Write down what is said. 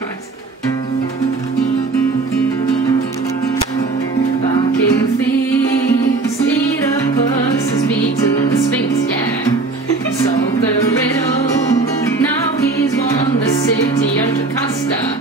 Right. Barking thieves, Oedipus has beaten the Sphinx, yeah. He solved the riddle, now he's won the city of Jocasta.